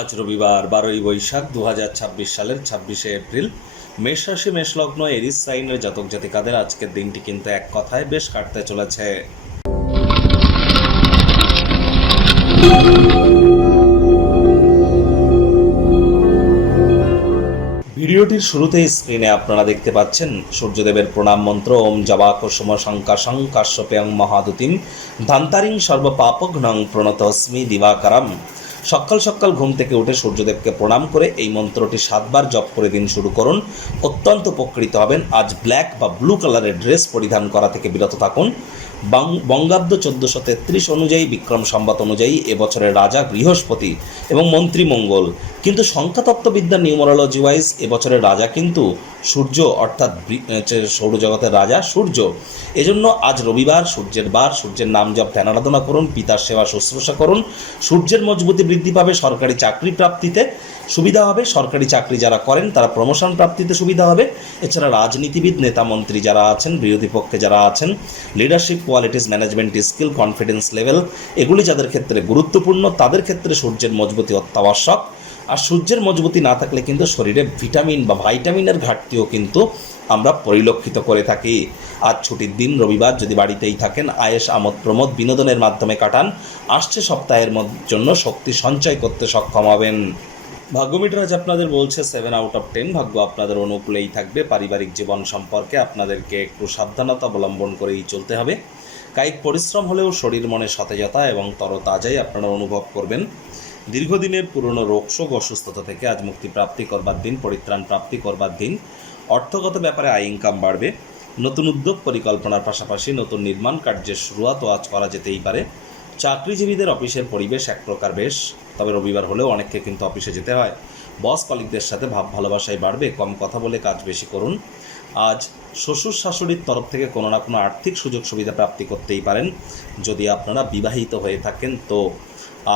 আজ রবিবার 12ই বৈশাখ 2026 সালের 26শে এপ্রিল। মেষ রাশি মেষলগ্ন এরিস সাইনের জাতক জাতিকাদের আজকের দিনটি কিন্তু এক কথায় বেশ কাটতে চলেছে। ভিডিওটির শুরুতেই স্ক্রিনে আপনারা দেখতে পাচ্ছেন সূর্যদেবের প্রণাম মন্ত্র ওম জবা কুসুম শঙ্কাশং কাশ্যপেয়ং মহাদুতিম ধান্তারিং সর্বপাপঘ্নং প্রণতস্মি দিবাকারম। সকাল সকাল ঘুম থেকে উঠে সূর্যদেবকে প্রণাম করে এই মন্ত্রটি 7বার জপ করে দিন শুরু করুন। অত্যন্ত উপকৃত হবেন। আজ ব্ল্যাক বা ব্লু কালারের ড্রেস পরিধান করা থেকে বিরত থাকুন। বঙ্গাব্দ 1433 অনুযায়ী, বিক্রম সম্বত অনুযায়ী এবছরের রাজা বৃহস্পতি এবং মন্ত্রী মঙ্গল, কিন্তু সংখ্যাতত্ত্ববিদ্যার নিউমারোলজি ওয়াইজ এবছরের রাজা কিন্তু সূর্য, অর্থাৎ সৌরজগতের রাজা সূর্য। এজন্য আজ রবিবার, সূর্যের বার, সূর্যের নাম জপ ধ্যান আরাধনা করুন, পিতার সেবা শুশ্রূষা করুন। সূর্যের মজবুতি বৃদ্ধি পাবে, সরকারি চাকরি প্রাপ্তিতে সুবিধা হবে। সরকারি চাকরি যারা করেন তারা প্রমোশন প্রাপ্তিতে সুবিধা হবে। এছাড়া রাজনীতিবিদ, নেতা মন্ত্রী যারা আছেন, বিরোধী পক্ষে যারা আছেন, leadership qualities, management skill, confidence level এগুলি যাদের ক্ষেত্রে গুরুত্বপূর্ণ, তাদের ক্ষেত্রে সূর্যের মজবুতি অত্যাবশ্যক। আর সূর্যের মজবুতি না থাকলে কিন্তু শরীরে ভিটামিন বা ভাইটামিনের ঘাটতিও কিন্তু আমরা পরিলক্ষিত করে থাকি। আজ ছুটির দিন রবিবার, যদি বাড়িতেই থাকেন আয়েশ আমোদ প্রমোদ বিনোদনের মাধ্যমে কাটান। আসছে সপ্তাহের জন্য শক্তি সঞ্চয় করতে সক্ষম হবেন। ভাগ্যমিটার আজ আপনাদের বলছে 7/10। ভাগ্য আপনাদের অনুকূলেই থাকবে। পারিবারিক জীবন সম্পর্কে আপনাদেরকে একটু সাবধানতা অবলম্বন করেই চলতে হবে। কায়িক পরিশ্রম হলেও শরীর মনে সতেজতা এবং তরতাজাই আপনারা অনুভব করবেন। দীর্ঘদিনের পুরনো রোগশোক অসুস্থতা থেকে আজ মুক্তি প্রাপ্তি করবার দিন, পরিত্রাণ প্রাপ্তি করবার দিন। অর্থগত ব্যাপারে আয় ইনকাম বাড়বে। নতুন উদ্যোগ পরিকল্পনার পাশাপাশি নতুন নির্মাণ কার্যের শুরুয়াতও আজ করা যেতেই পারে। চাকরিজীবীদের অফিসের পরিবেশ এক প্রকার বেশ, তবে রবিবার হলেও অনেককে কিন্তু অফিসে যেতে হয়। বস কলিগদের সাথে ভাব ভালোবাসায় বাড়বে। কম কথা বলে কাজ বেশি করুন। আজ শ্বশুর শাশুড়ির তরফ থেকে কোনো না কোনো আর্থিক সুযোগ সুবিধা প্রাপ্তি করতেই পারেন। যদি আপনারা বিবাহিত হয়ে থাকেন তো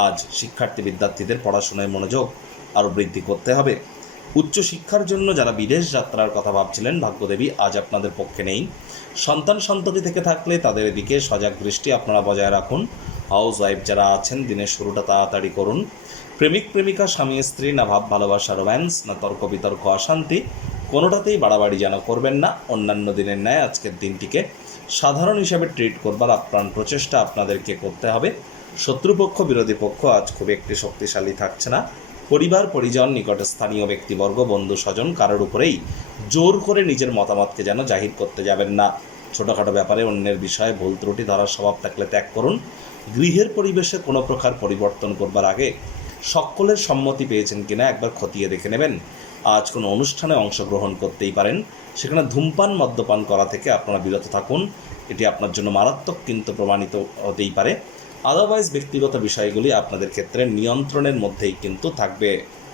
আজ শিক্ষার্থী বিদ্যার্থীদের পড়াশোনায় মনোযোগ আরও বৃদ্ধি করতে হবে। উচ্চশিক্ষার জন্য যারা বিদেশ যাত্রার কথা ভাবছিলেন, ভাগ্যদেবী আজ আপনাদের পক্ষে নেই। সন্তান সন্ততি থেকে থাকলে তাদের দিকে সজাগ দৃষ্টি আপনারা বজায় রাখুন। হাউস ওয়াইফ যারা আছেন, দিনের শুরুটা তাড়াতাড়ি করুন। প্রেমিক প্রেমিকা, স্বামী স্ত্রী, না ভাব ভালোবাসা রোম্যান্স, না তর্ক বিতর্ক অশান্তি, কোনোটাতেই বাড়াবাড়ি যেন করবেন না। অন্যান্য দিনের ন্যায় আজকের দিনটিকে সাধারণ হিসাবে ট্রিট করবার আপ্রাণ প্রচেষ্টা আপনাদেরকে করতে হবে। শত্রুপক্ষ, বিরোধী পক্ষ আজ খুব একটি শক্তিশালী থাকছে না। পরিবার পরিজন, নিকটে স্থানীয় ব্যক্তিবর্গ, বন্ধু স্বজন কারোর উপরেই জোর করে নিজের মতামতকে যেন জাহির করতে যাবেন না। ছোটোখাটো ব্যাপারে অন্যের বিষয়ে ভুল ত্রুটি ধরার স্বভাব থাকলে ত্যাগ করুন। গৃহের পরিবেশে কোনো প্রকার পরিবর্তন করবার আগে সকলের সম্মতি পেয়েছেন কিনা একবার খতিয়ে দেখে নেবেন। আজ কোনো অনুষ্ঠানে অংশগ্রহণ করতেই পারেন, সেখানে ধূমপান মদ্যপান করা থেকে আপনারা বিরত থাকুন। এটি আপনার জন্য মারাত্মক কিন্তু প্রমাণিত হতেই পারে। আদারওয়াইজ ব্যক্তিগত বিষয়গুলি আপনাদের ক্ষেত্রে নিয়ন্ত্রণের মধ্যেই কিন্তু থাকবে।